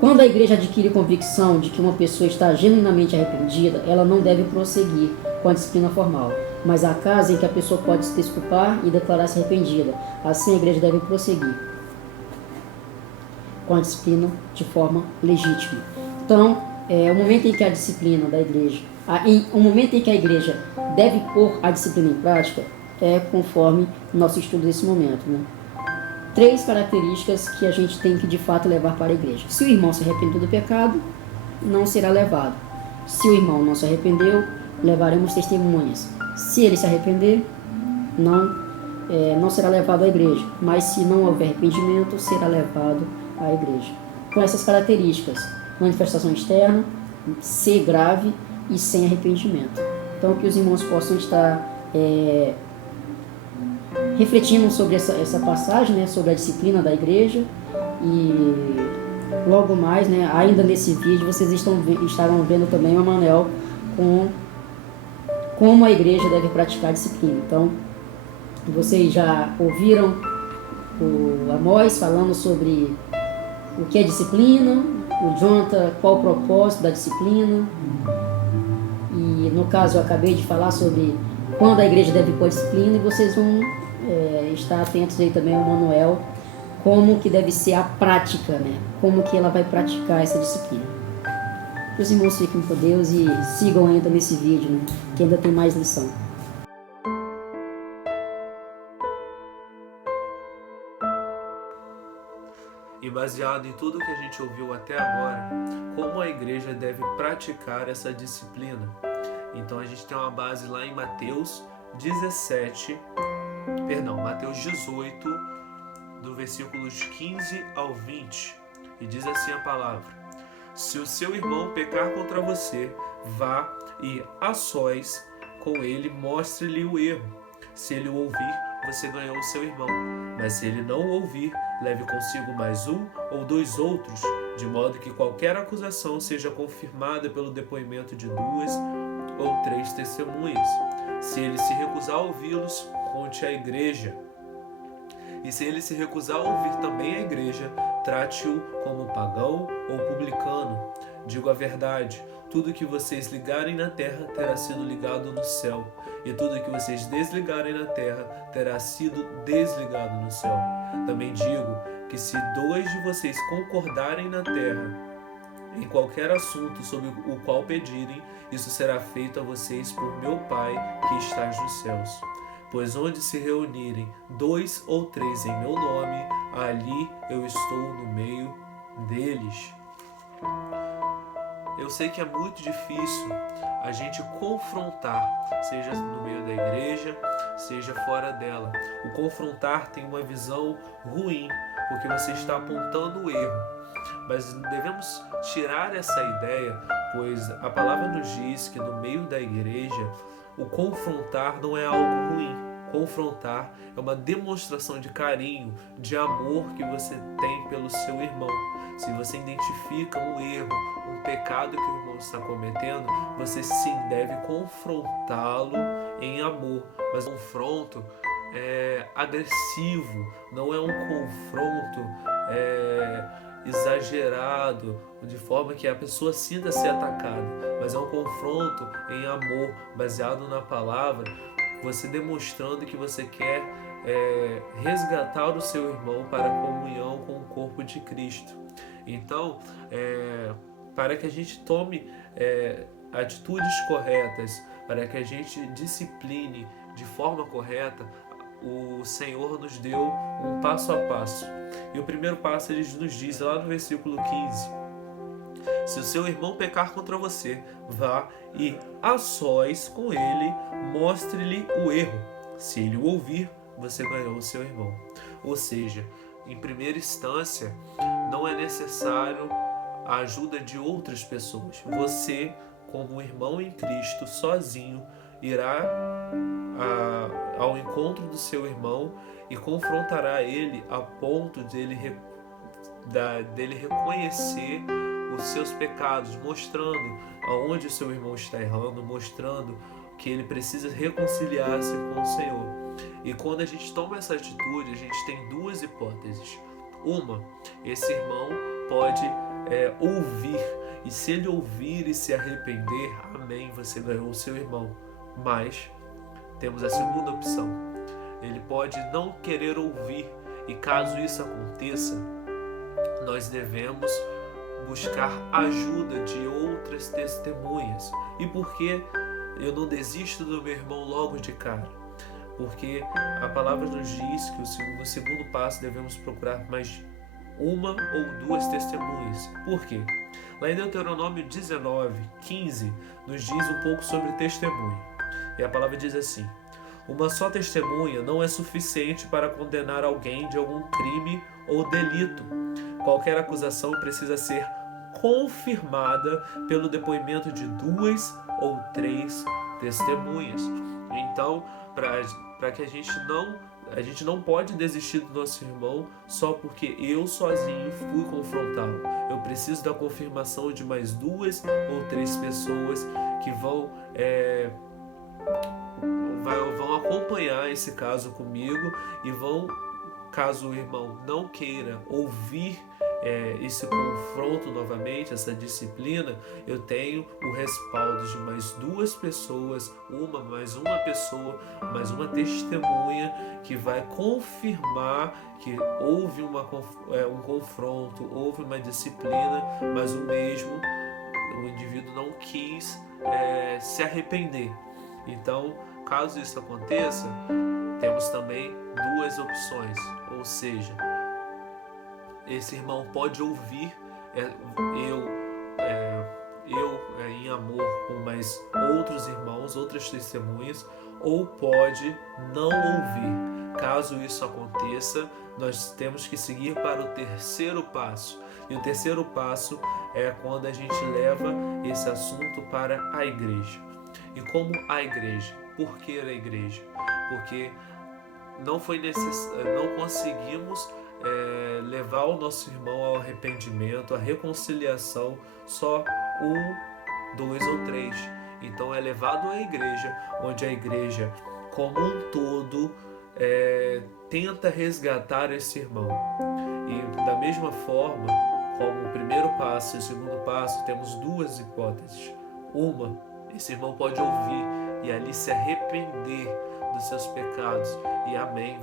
quando a igreja adquire convicção de que uma pessoa está genuinamente arrependida, ela não deve prosseguir com a disciplina formal, mas há casos em que a pessoa pode se desculpar e declarar-se arrependida. Assim, a igreja deve prosseguir com a disciplina de forma legítima. Então, o momento em que a disciplina da igreja, o momento em que a igreja deve pôr a disciplina em prática, é conforme o nosso estudo desse momento, né? 3 características que a gente tem que de fato levar para a igreja. Se o irmão se arrependeu do pecado, não será levado. Se o irmão não se arrependeu, levaremos testemunhas. Se ele se arrepender, não será levado à igreja. Mas se não houver arrependimento, será levado à igreja. Com essas características: manifestação externa, ser grave e sem arrependimento. Então, que os irmãos possam estar refletindo sobre essa passagem, né, sobre a disciplina da igreja, e logo mais, né, ainda nesse vídeo, vocês estarão vendo também o Emanuel com como a igreja deve praticar a disciplina. Então, vocês já ouviram o Amós falando sobre o que é disciplina, o Jonathan qual o propósito da disciplina, e no caso eu acabei de falar sobre quando a igreja deve pôr disciplina, e vocês vão estar atentos aí também ao Emanuel, como que deve ser a prática, né? Como que ela vai praticar essa disciplina. Que os irmãos fiquem com Deus e sigam ainda nesse vídeo, né? Que ainda tem mais lição. E baseado em tudo que a gente ouviu até agora, como a igreja deve praticar essa disciplina? Então a gente tem uma base lá em Mateus 18, do versículos 15 ao 20, e diz assim a palavra: se o seu irmão pecar contra você, vá e a sós com ele mostre-lhe o erro. Se ele o ouvir, você ganhou o seu irmão. Mas se ele não o ouvir, leve consigo mais 1 ou 2 outros, de modo que qualquer acusação seja confirmada pelo depoimento de 2 ou 3 testemunhas. Se ele se recusar a ouvi-los, conte à igreja. E se ele se recusar a ouvir também a igreja, trate-o como pagão ou publicano. Digo a verdade: tudo que vocês ligarem na terra terá sido ligado no céu, e tudo que vocês desligarem na terra terá sido desligado no céu. Também digo que se 2 de vocês concordarem na terra em qualquer assunto sobre o qual pedirem, isso será feito a vocês por meu Pai que está nos céus. Pois onde se reunirem 2 ou 3 em meu nome, ali eu estou no meio deles. eu sei que é muito difícil a gente confrontar, seja no meio da igreja, seja fora dela. O confrontar tem uma visão ruim, porque você está apontando o erro. Mas devemos tirar essa ideia, pois a palavra nos diz que no meio da igreja, o confrontar não é algo ruim. Confrontar é uma demonstração de carinho, de amor que você tem pelo seu irmão. Se você identifica um erro, um pecado que o irmão está cometendo, você sim deve confrontá-lo em amor. Mas o confronto é agressivo, não é um confronto exagerado, de forma que a pessoa sinta-se atacada, mas é um confronto em amor, baseado na palavra, você demonstrando que você quer resgatar o seu irmão para a comunhão com o corpo de Cristo. Então, para que a gente tome atitudes corretas, para que a gente discipline de forma correta, o Senhor nos deu um passo a passo. E o primeiro passo ele nos diz lá no versículo 15: se o seu irmão pecar contra você, vá e a sós com ele, mostre-lhe o erro. Se ele o ouvir, você ganhou o seu irmão. Ou seja, em primeira instância, não é necessário a ajuda de outras pessoas. Você, como irmão em Cristo, sozinho, irá ao encontro do seu irmão e confrontará ele a ponto dele reconhecer os seus pecados, mostrando aonde o seu irmão está errando, mostrando que ele precisa reconciliar-se com o Senhor. E quando a gente toma essa atitude, a gente tem duas hipóteses. Uma, esse irmão pode ouvir, e se ele ouvir e se arrepender, amém, você ganhou o seu irmão. Mas temos a segunda opção. Ele pode não querer ouvir, e caso isso aconteça, nós devemos buscar ajuda de outras testemunhas. E por que eu não desisto do meu irmão logo de cara? Porque a palavra nos diz que no segundo passo devemos procurar mais uma ou duas testemunhas. Por quê? Lá em Deuteronômio 19:15 nos diz um pouco sobre testemunho. E a palavra diz assim: uma só testemunha não é suficiente para condenar alguém de algum crime ou delito. Qualquer acusação precisa ser confirmada pelo depoimento de 2 ou 3 testemunhas. Então, para que a gente não pode desistir do nosso irmão só porque eu sozinho fui confrontá-lo. Eu preciso da confirmação de mais 2 ou 3 pessoas que vão acompanhar esse caso comigo e vão, caso o irmão não queira ouvir esse confronto novamente, essa disciplina, eu tenho o respaldo de mais 2 pessoas, mais uma pessoa, mais uma testemunha que vai confirmar que houve um confronto, houve uma disciplina, mas o indivíduo não quis se arrepender. Então, caso isso aconteça, temos também 2 opções, ou seja, esse irmão pode ouvir eu em amor com mais outros irmãos, outras testemunhas, ou pode não ouvir. Caso isso aconteça, nós temos que seguir para o terceiro passo. E o terceiro passo é quando a gente leva esse assunto para a igreja. E como a igreja? Por que a igreja? Porque não conseguimos levar o nosso irmão ao arrependimento, à reconciliação, só 1, 2 ou 3. Então é levado à igreja, onde a igreja como um todo tenta resgatar esse irmão. E da mesma forma, como o primeiro passo e o segundo passo, temos 2 hipóteses. Uma, esse irmão pode ouvir e ali se arrepender dos seus pecados, e amém,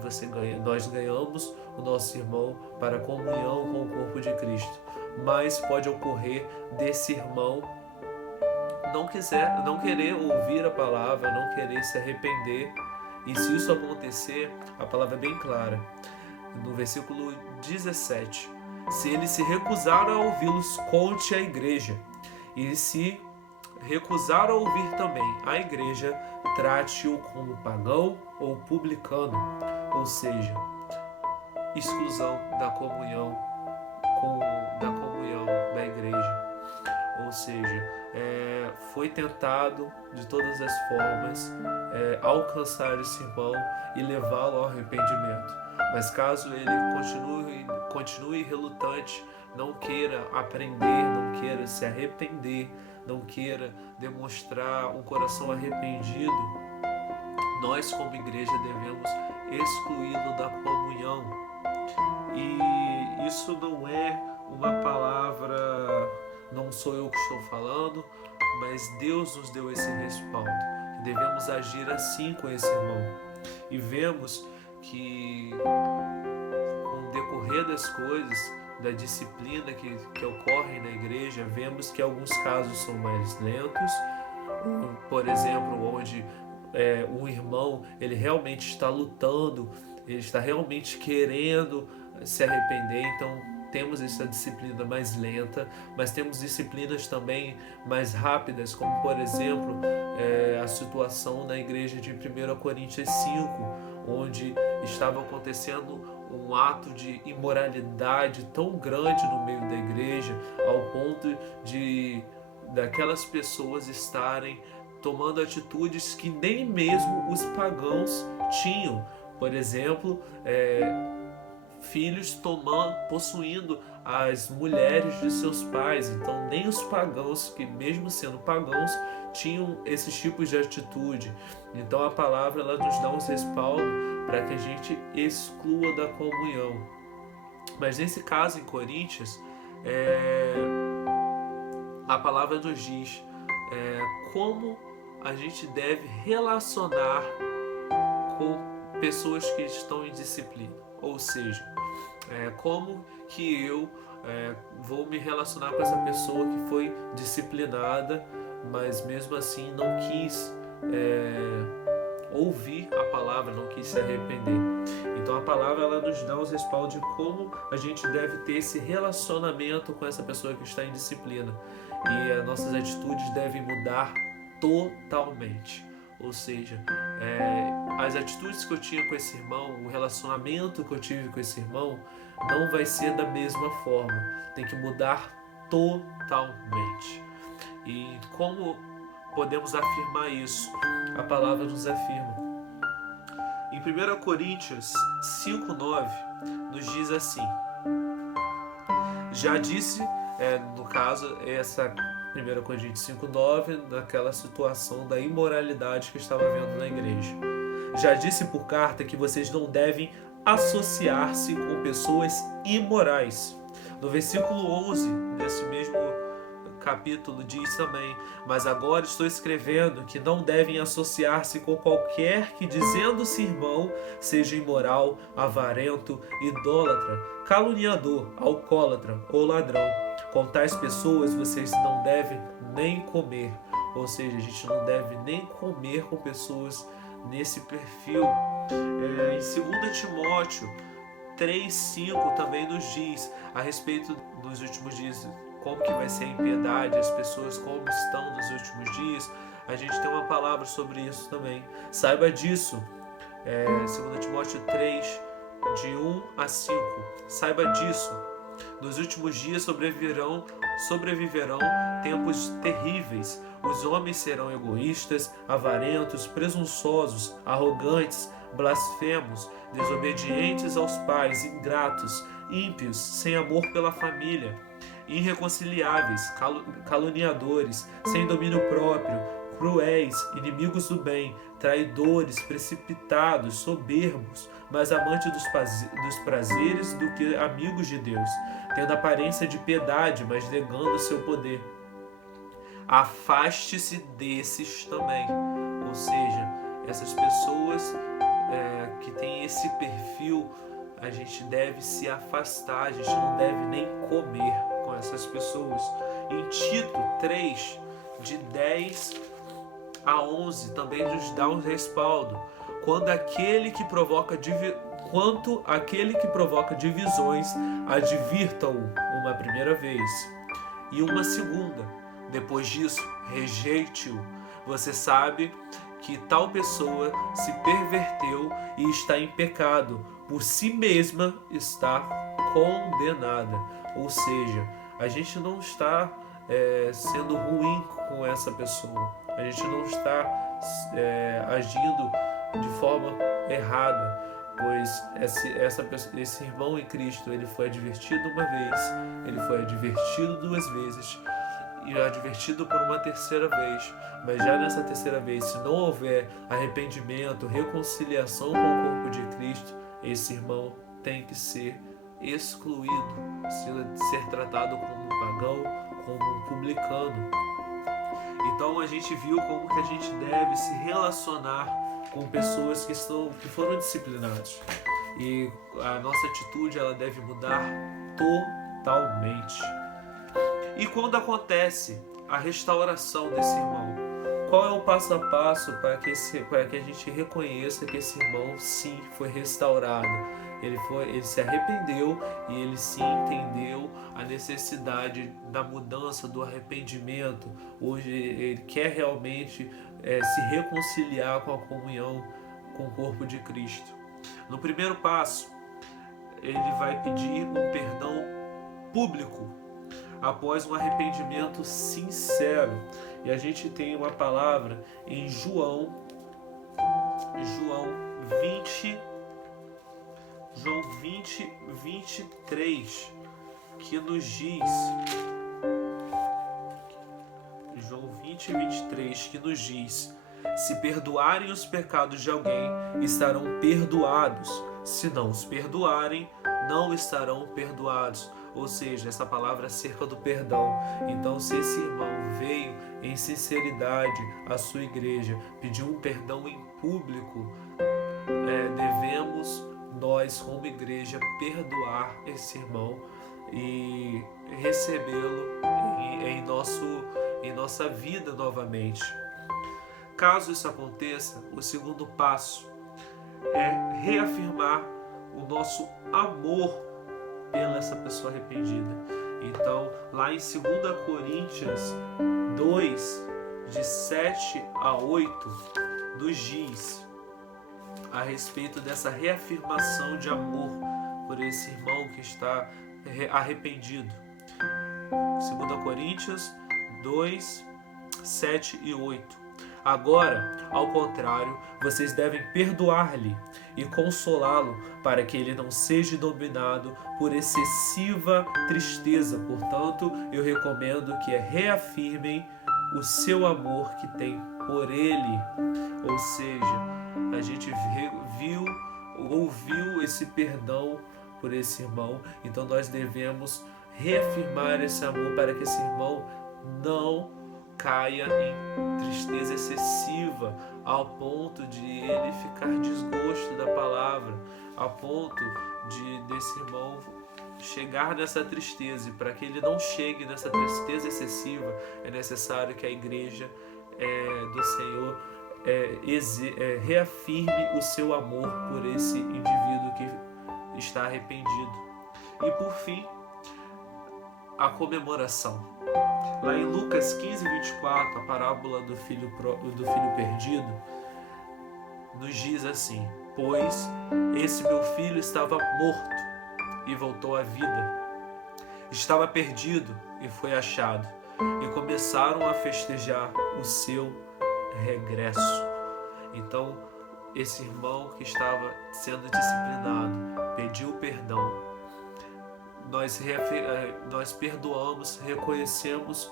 nós ganhamos o nosso irmão para a comunhão com o corpo de Cristo. Mas pode ocorrer desse irmão não querer ouvir a palavra, não querer se arrepender, e se isso acontecer, a palavra é bem clara, no versículo 17: se ele se recusar a ouvi-los, conte à igreja. E se recusar a ouvir também a igreja, trate-o como pagão ou publicano, ou seja, exclusão da comunhão da igreja. Ou seja, foi tentado de todas as formas alcançar esse irmão e levá-lo ao arrependimento. Mas caso ele continue relutante, não queira aprender, não queira se arrepender, não queira demonstrar um coração arrependido, nós como igreja devemos excluí-lo da comunhão. E isso não é uma palavra, não sou eu que estou falando, mas Deus nos deu esse respaldo. Devemos agir assim com esse irmão. E vemos que com o decorrer das coisas, da disciplina que ocorre na igreja, vemos que alguns casos são mais lentos. Por exemplo, onde um irmão ele realmente está lutando, ele está realmente querendo se arrepender, então temos essa disciplina mais lenta, mas temos disciplinas também mais rápidas, como por exemplo a situação na igreja de 1 Coríntios 5, onde estava acontecendo um ato de imoralidade tão grande no meio da igreja, ao ponto de daquelas pessoas estarem tomando atitudes que nem mesmo os pagãos tinham. Por exemplo, filhos possuindo as mulheres de seus pais. Então nem os pagãos, que mesmo sendo pagãos, tinham esses tipos de atitude. Então a palavra ela nos dá um respaldo para que a gente exclua da comunhão. Mas nesse caso em Coríntios, a palavra nos diz como a gente deve relacionar com pessoas que estão em disciplina. Ou seja, como que eu vou me relacionar com essa pessoa que foi disciplinada, mas mesmo assim não quis ouvir a palavra, não quis se arrepender. Então a palavra ela nos dá os respaldos de como a gente deve ter esse relacionamento com essa pessoa que está em disciplina. E as nossas atitudes devem mudar totalmente. Ou seja, as atitudes que eu tinha com esse irmão, o relacionamento que eu tive com esse irmão, não vai ser da mesma forma. Tem que mudar totalmente. E como podemos afirmar isso? A palavra nos afirma. Em 1 Coríntios 5:9 nos diz assim: já disse, no caso, essa 1 Coríntios 5:9, naquela situação da imoralidade que estava havendo na igreja. Já disse por carta que vocês não devem associar-se com pessoas imorais. No versículo 11 desse mesmo capítulo diz também: mas agora estou escrevendo que não devem associar-se com qualquer que, dizendo-se irmão, seja imoral, avarento, idólatra, caluniador, alcoólatra ou ladrão. Com tais pessoas vocês não devem nem comer. Ou seja, a gente não deve nem comer com pessoas nesse perfil. Em 2 Timóteo 3:5 também nos diz a respeito dos últimos dias, como que vai ser a impiedade, as pessoas como estão nos últimos dias. A gente tem uma palavra sobre isso também. Saiba disso. 2 Timóteo 3, de 1 a 5. Saiba disso. Nos últimos dias sobreviverão tempos terríveis. Os homens serão egoístas, avarentos, presunçosos, arrogantes, blasfemos, desobedientes aos pais, ingratos, ímpios, sem amor pela família, irreconciliáveis, caluniadores, sem domínio próprio, cruéis, inimigos do bem, traidores, precipitados, soberbos, mais amantes dos prazeres do que amigos de Deus, tendo aparência de piedade, mas negando o seu poder. Afaste-se desses também. Ou seja, essas pessoas que têm esse perfil, a gente deve se afastar, a gente não deve nem comer com essas pessoas. Em Tito 3, de 10 a 11, também nos dá um respaldo. Quanto aquele que provoca divisões, advirtam-o uma primeira vez e uma segunda. Depois disso, rejeite-o. Você sabe que tal pessoa se perverteu e está em pecado, por si mesma está condenada. Ou seja, a gente não está sendo ruim com essa pessoa, a gente não está agindo de forma errada, pois esse irmão em Cristo, ele foi advertido uma vez, ele foi advertido 2 vezes e advertido por uma terceira vez, mas já nessa terceira vez, se não houver arrependimento, reconciliação com o corpo de Cristo, esse irmão tem que ser excluído, ser tratado como um pagão, como um publicano. Então a gente viu como que a gente deve se relacionar com pessoas que foram disciplinadas, e a nossa atitude ela deve mudar totalmente. E quando acontece a restauração desse irmão, qual é o passo a passo para que a gente reconheça que esse irmão sim foi restaurado? Ele se arrependeu e ele sim entendeu a necessidade da mudança, do arrependimento. Hoje ele quer realmente se reconciliar com a comunhão com o corpo de Cristo. No primeiro passo, ele vai pedir um perdão público após um arrependimento sincero. E a gente tem uma palavra em João 20, 23, que nos diz, João 20, 23, que nos diz: se perdoarem os pecados de alguém, estarão perdoados. Se não os perdoarem, não estarão perdoados. Ou seja, essa palavra acerca do perdão. Então, se esse irmão veio em sinceridade à sua igreja, pediu um perdão em público, devemos nós, como igreja, perdoar esse irmão e recebê-lo em nossa vida novamente. Caso isso aconteça, o segundo passo é reafirmar o nosso amor pela essa pessoa arrependida. Então, lá em 2 Coríntios 2, de 7 a 8, nos diz a respeito dessa reafirmação de amor por esse irmão que está arrependido. 2 Coríntios 2, 7 e 8. Agora, ao contrário, vocês devem perdoar-lhe e consolá-lo para que ele não seja dominado por excessiva tristeza. Portanto, eu recomendo que reafirmem o seu amor que tem por ele. Ou seja, a gente ouviu esse perdão por esse irmão, então nós devemos reafirmar esse amor para que esse irmão não caia em tristeza excessiva, ao ponto de ele ficar desgosto da palavra, ao ponto desse irmão chegar nessa tristeza. E para que ele não chegue nessa tristeza excessiva, é necessário que a igreja do Senhor reafirme o seu amor por esse indivíduo que está arrependido. E por fim, a comemoração. Lá em Lucas 15, 24, a parábola do filho perdido, nos diz assim: pois esse meu filho estava morto e voltou à vida, estava perdido e foi achado, e começaram a festejar o seu regresso. Então, esse irmão que estava sendo disciplinado pediu perdão. Nós perdoamos, reconhecemos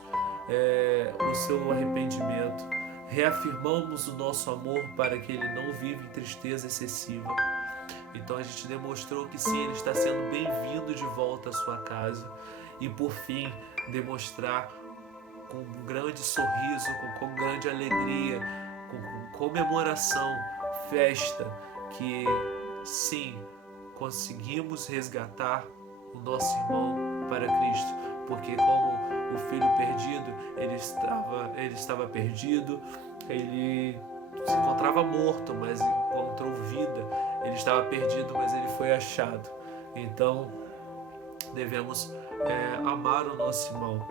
o seu arrependimento, reafirmamos o nosso amor para que ele não viva em tristeza excessiva. Então a gente demonstrou que sim, ele está sendo bem-vindo de volta à sua casa. E por fim, demonstrar com um grande sorriso, com grande alegria, com comemoração, festa, que sim, conseguimos resgatar o nosso irmão para Cristo, porque como o filho perdido, ele estava perdido, ele se encontrava morto, mas encontrou vida. Ele estava perdido, mas ele foi achado. Então devemos amar o nosso irmão.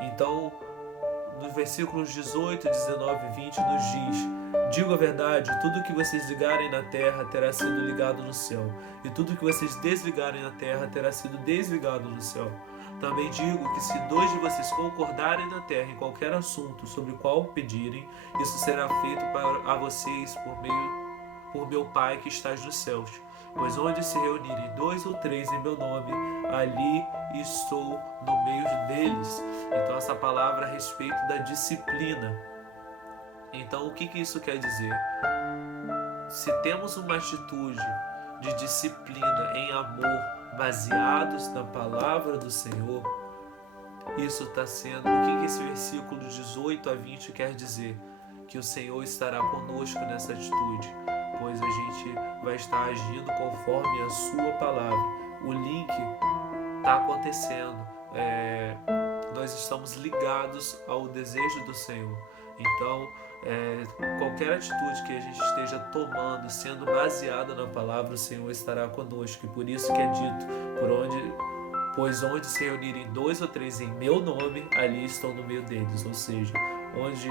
Então nos versículos 18, 19 e 20 nos diz: digo a verdade, tudo que vocês ligarem na terra terá sido ligado no céu, e tudo que vocês desligarem na terra terá sido desligado no céu. Também digo que se 2 de vocês concordarem na terra em qualquer assunto sobre o qual pedirem, isso será feito a vocês por meu Pai que estás nos céus. Pois onde se reunirem 2 ou 3 em meu nome, ali estou no meio deles. Então essa palavra a respeito da disciplina. Então o que isso quer dizer? Se temos uma atitude de disciplina em amor, baseados na palavra do Senhor, isso está sendo, o que esse versículo 18 a 20 quer dizer? Que o Senhor estará conosco nessa atitude, pois a gente vai estar agindo conforme a sua palavra. O link está acontecendo, nós estamos ligados ao desejo do Senhor. Então, qualquer atitude que a gente esteja tomando, sendo baseada na palavra, o Senhor estará conosco. E por isso que é dito, pois onde se reunirem 2 ou 3 em meu nome, ali estou no meio deles. Ou seja, onde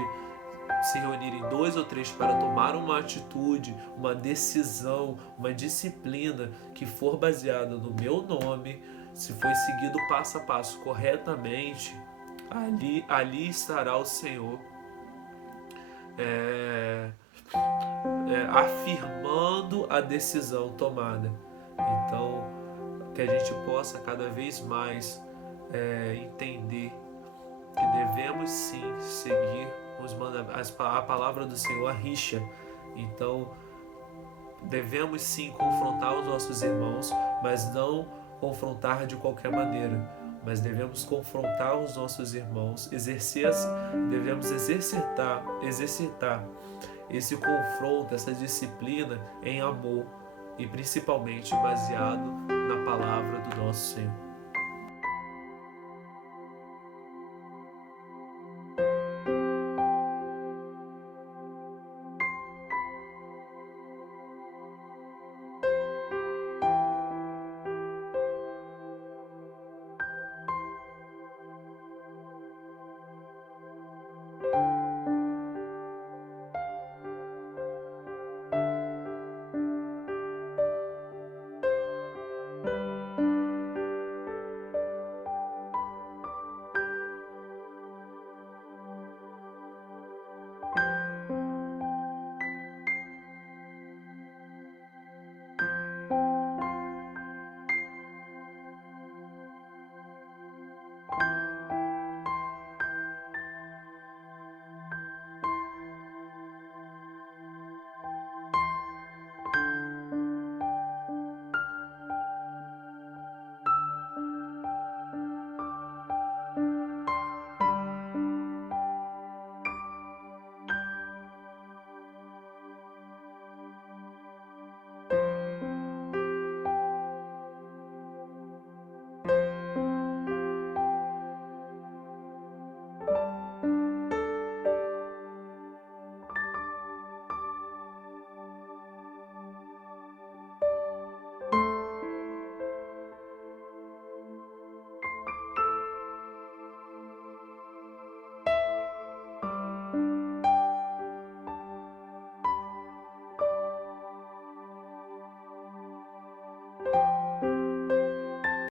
se reunirem 2 ou 3 para tomar uma atitude, uma decisão, uma disciplina que for baseada no meu nome, se for seguido passo a passo corretamente, ali estará o Senhor afirmando a decisão tomada. Então, que a gente possa cada vez mais entender que devemos sim seguir a palavra do Senhor, a rixa. Então, devemos sim confrontar os nossos irmãos, mas não confrontar de qualquer maneira, mas devemos confrontar os nossos irmãos, devemos exercitar esse confronto, essa disciplina em amor, e principalmente baseado na palavra do nosso Senhor.